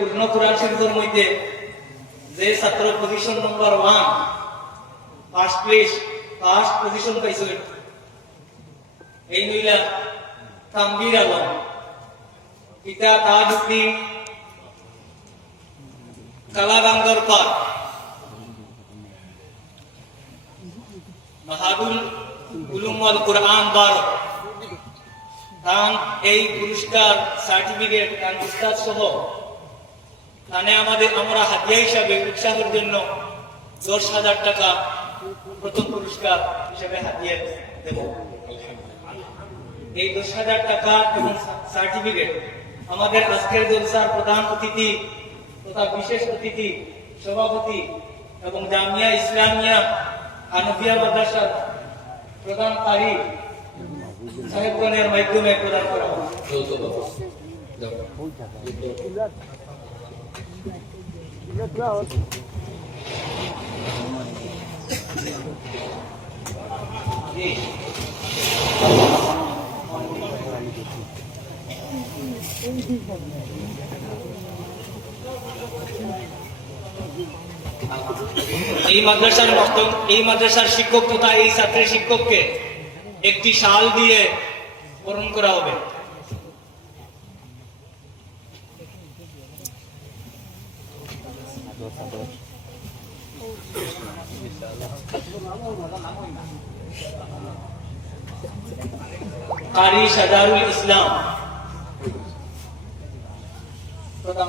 পূর্ণ কোরআন শরীফের মধ্যে যে ছাত্র পজিশন নাম্বার 1 ফার্স্ট পজিশন পাইছে এই মহিলা তানভীর আলম, পিতা তাজউদ্দিন কালাগাঙ্গার পার, মাহাদুল উলুম ওয়াল কুরআন ভারত। তান এই পুরস্কার সার্টিফিকেট তান উস্তাদ সহ তানে আমরা হাদিয়া হিসাবে উৎসাহের জন্য 10,000 টাকা প্রথম পুরস্কার হিসেবে হাদিয়া দেব। এই 10,000 টাকা এবং সার্টিফিকেট আমাদের আজকের জলসার প্রধান অতিথি তথা বিশেষ অতিথি সভাপতি এবং জামিয়া ইসলামিয়া হানফিয়া মাদ্রাসার প্রধান কারি সাহেবগণের মাধ্যমে প্রদান করা হবে। এই মাদ্রাসার শিক্ষক তথা এই ছাত্রের শিক্ষককে একটি শাল দিয়ে বরণ করা হবে। কারি সাজারুল ইসলাম প্রধান